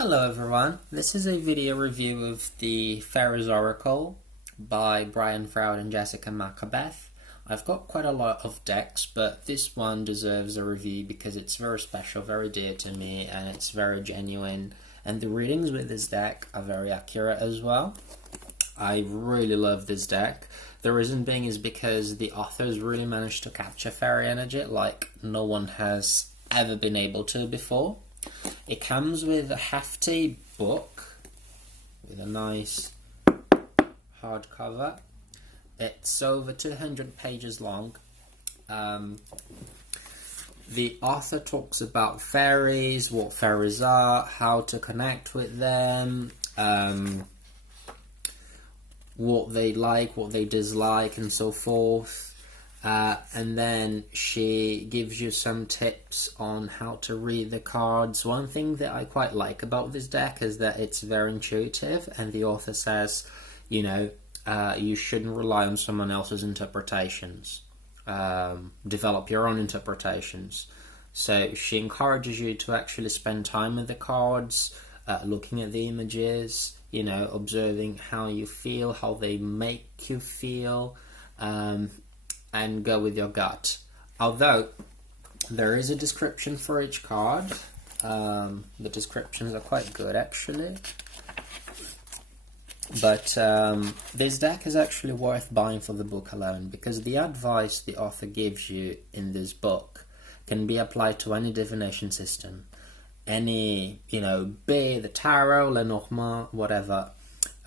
Hello everyone, this is a video review of the Faeries Oracle by Fround and Jessica Macbeth. I've got quite a lot of decks, but this one deserves a review because it's very special, very dear to me, and it's very genuine, and the readings with this deck are very accurate as well. I really love this deck. The reason being is because the authors really managed to capture fairy energy like no one has ever been able to before. It comes with a hefty book with a nice hardcover. It's over 200 pages long. The author talks about fairies, what fairies are, how to connect with them, what they like, what they dislike, and so forth. And then she gives you some tips on how to read the cards. One thing that I quite like about this deck is that it's very intuitive, and the author says, you shouldn't rely on someone else's interpretations. Develop your own interpretations. So she encourages you to actually spend time with the cards, looking at the images, observing how you feel, how they make you feel, and go with your gut. Although there is a description for each card. The descriptions are quite good actually. But this deck is actually worth buying for the book alone, because the advice the author gives you in this book can be applied to any divination system. Any, be the tarot, Lenormand, whatever.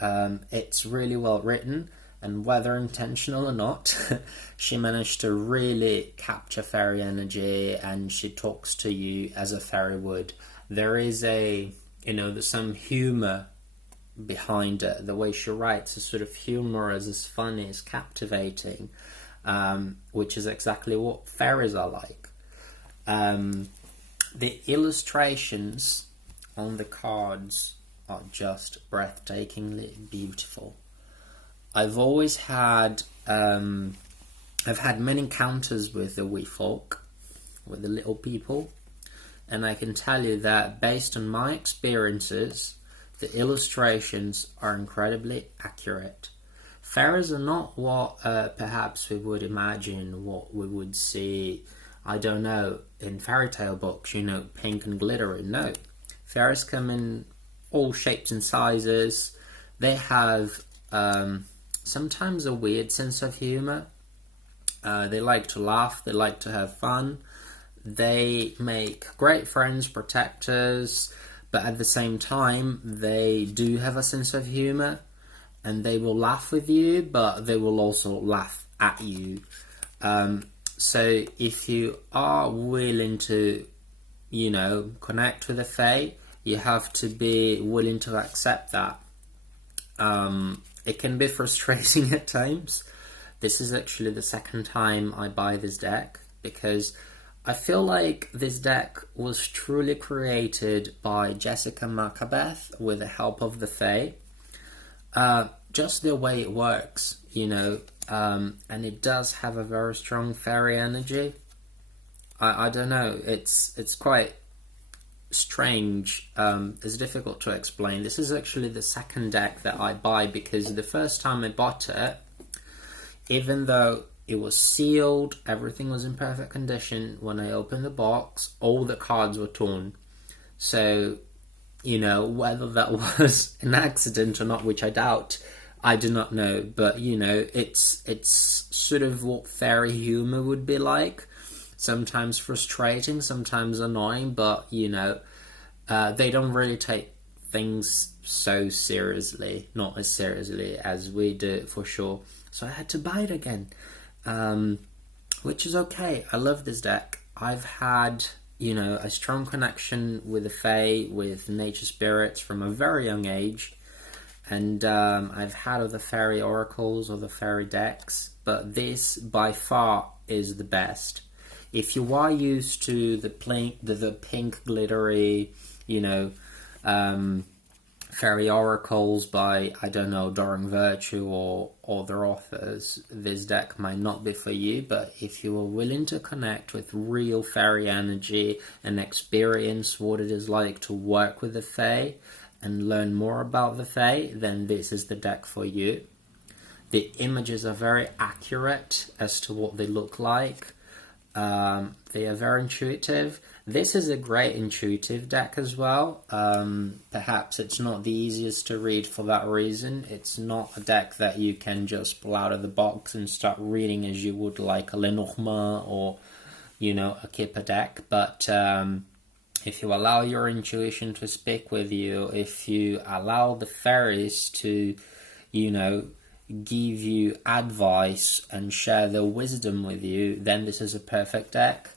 It's really well written. And whether intentional or not, she managed to really capture fairy energy, and she talks to you as a fairy would. There is there's some humor behind it. The way she writes is sort of humorous, is funny, is captivating, which is exactly what fairies are like. The illustrations on the cards are just breathtakingly beautiful. I've always had, I've had many encounters with the wee folk, with the little people, and I can tell you that based on my experiences, the illustrations are incredibly accurate. Fairies are not what perhaps we would imagine, what we would see, I don't know, in fairy tale books, pink and glittery. No, fairies come in all shapes and sizes. They have sometimes a weird sense of humor. They like to laugh, they like to have fun. They make great friends, protectors, but at the same time, they do have a sense of humor, and they will laugh with you, but they will also laugh at you. So if you are willing to, connect with the Fae, you have to be willing to accept that. It can be frustrating at times. This is actually the second time I buy this deck, because I feel like this deck was truly created by Jessica Macbeth with the help of the Fae. Just the way it works, and it does have a very strong fairy energy. I don't know, it's quite strange. It's difficult to explain. This is actually the second deck that I buy, because the first time I bought it, even though it was sealed, everything was in perfect condition, when I opened the box, all the cards were torn. So, whether that was an accident or not, which I doubt, I do not know. But, it's sort of what fairy humor would be like. Sometimes frustrating, sometimes annoying, but, they don't really take things so seriously, not as seriously as we do, for sure. So I had to buy it again, which is okay. I love this deck. I've had, a strong connection with the Fae, with nature spirits from a very young age, and I've had other fairy oracles or the fairy decks, but this by far is the best. If you are used to the pink glittery, fairy oracles by, I don't know, Doran Virtue or other authors, this deck might not be for you. But if you are willing to connect with real fairy energy and experience what it is like to work with the Fae and learn more about the Fae, then this is the deck for you. The images are very accurate as to what they look like. They are very intuitive. This is a great intuitive deck as well. Perhaps it's not the easiest to read for that reason. It's not a deck that you can just pull out of the box and start reading as you would like a Lenormand or, a Kipper deck. But if you allow your intuition to speak with you, if you allow the fairies to, give you advice and share their wisdom with you, then this is a perfect deck.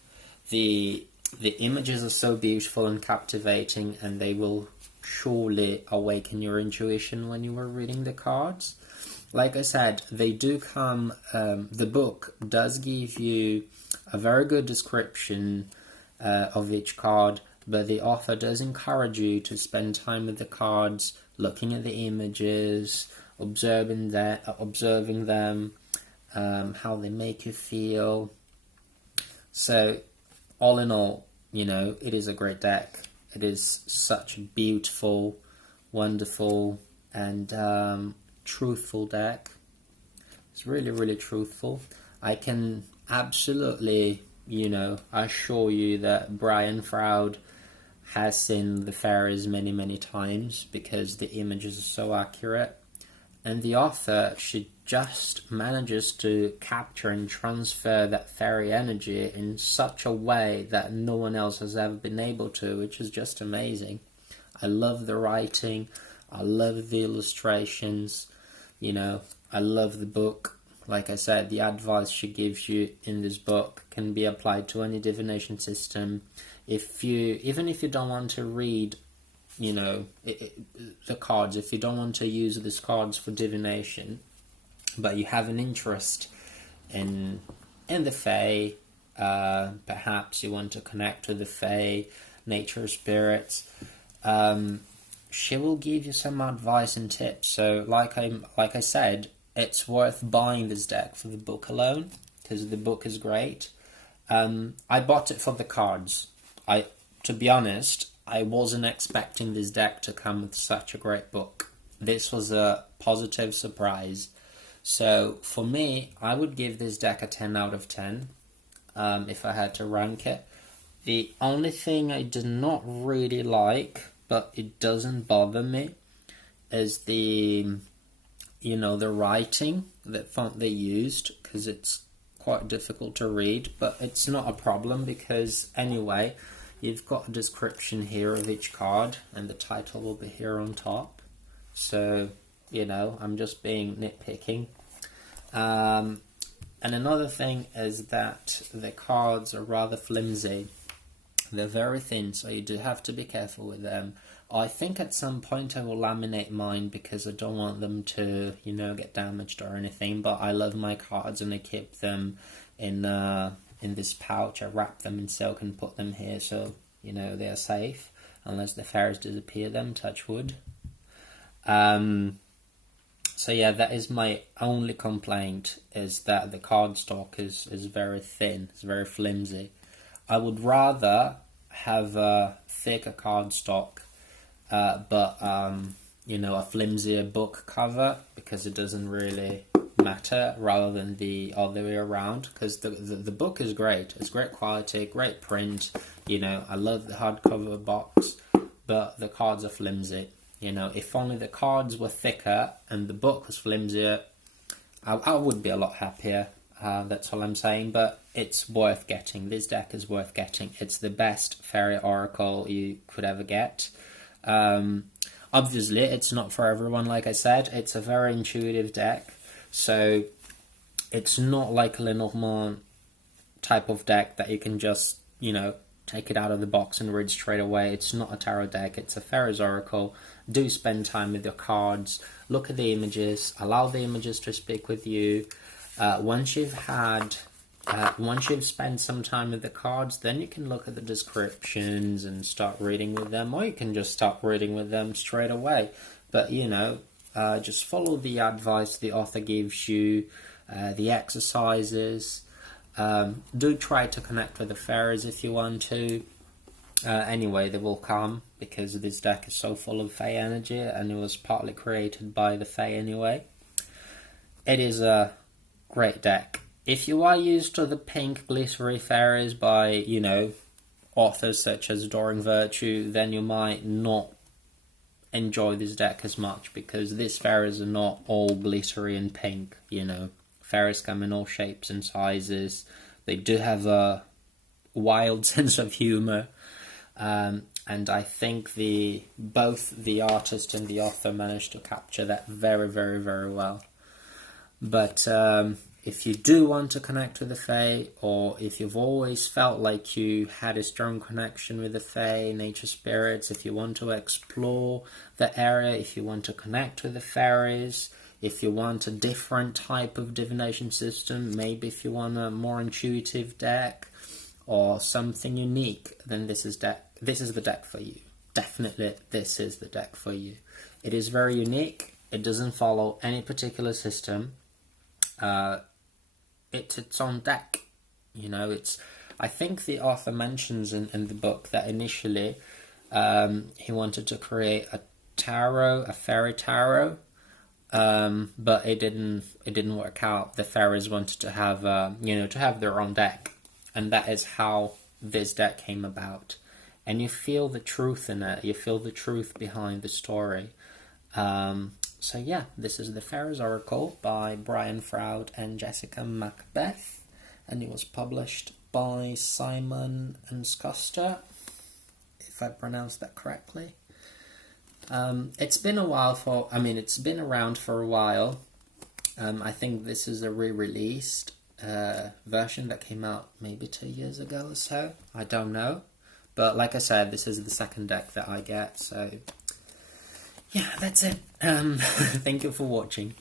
The images are so beautiful and captivating, and they will surely awaken your intuition when you are reading the cards. Like I said, they do come, the book does give you a very good description of each card, but the author does encourage you to spend time with the cards, looking at the images, observing them, how they make you feel. So, all in all, it is a great deck. It is such a beautiful, wonderful, and truthful deck. It's really, really truthful. I can absolutely, assure you that Brian Froud has seen the fairies many, many times because the images are so accurate. And the author, she just manages to capture and transfer that fairy energy in such a way that no one else has ever been able to, which is just amazing. I love the writing. I love the illustrations. I love the book. Like I said, the advice she gives you in this book can be applied to any divination system. Even if you don't want to read the cards, if you don't want to use these cards for divination, but you have an interest in the Fae, perhaps you want to connect with the Fae, nature spirits, she will give you some advice and tips. So like I said, it's worth buying this deck for the book alone, because the book is great. I bought it for the cards. To be honest, I wasn't expecting this deck to come with such a great book. This was a positive surprise. So for me, I would give this deck a 10 out of 10 if I had to rank it. The only thing I did not really like, but it doesn't bother me, is the writing, the font they used, because it's quite difficult to read, but it's not a problem because anyway, you've got a description here of each card, and the title will be here on top. So, I'm just being nitpicking. And another thing is that the cards are rather flimsy. They're very thin, so you do have to be careful with them. I think at some point I will laminate mine because I don't want them to, get damaged or anything. But I love my cards and I keep them in this pouch. I wrap them in silk and put them here so they are safe unless the fairies disappear them, touch wood. So yeah, that is my only complaint, is that the cardstock is very thin, it's very flimsy. I would rather have a thicker cardstock, but a flimsier book cover, because it doesn't really matter, rather than the other way around, because the book is great. It's great quality, great print. I love the hardcover box, but the cards are flimsy. If only the cards were thicker and the book was flimsier, I would be a lot happier. That's all I'm saying. But it's worth getting. This deck is worth getting. It's the best fairy oracle you could ever get. Obviously, it's not for everyone. Like I said, it's a very intuitive deck. So it's not like a Lenormand type of deck that you can just, take it out of the box and read straight away. It's not a tarot deck. It's a Faeries oracle. Do spend time with your cards. Look at the images. Allow the images to speak with you. Once you've had, Once you've spent some time with the cards, then you can look at the descriptions and start reading with them, or you can just start reading with them straight away. But, just follow the advice the author gives you, the exercises. Do try to connect with the fairies if you want to. Anyway, they will come, because this deck is so full of Fae energy, and it was partly created by the Fae anyway. It is a great deck. If you are used to the pink glittery fairies by, authors such as Adoring Virtue, then you might not enjoy this deck as much, because these fairies are not all glittery and pink, Fairies come in all shapes and sizes. They do have a wild sense of humor. And I think both the artist and the author managed to capture that very, very, very well. But if you do want to connect with the Fae, or if you've always felt like you had a strong connection with the Fae, nature spirits, if you want to explore the area, if you want to connect with the fairies, if you want a different type of divination system, maybe if you want a more intuitive deck or something unique, then this is the deck for you. Definitely, this is the deck for you. It is very unique. It doesn't follow any particular system. It's its own deck. I think the author mentions in the book that initially he wanted to create a fairy tarot, but it didn't work out. The fairies wanted to have their own deck, and that is how this deck came about. And you feel the truth in it. You feel the truth behind the story. So yeah, this is the Faeries Oracle by Brian Fround and Jessica Macbeth, and it was published by Simon and Schuster, if I pronounced that correctly. It's been it's been around for a while. I think this is a re-released version that came out maybe 2 years ago or so. I don't know. But like I said, this is the second deck that I get, so yeah, that's it. Thank you for watching.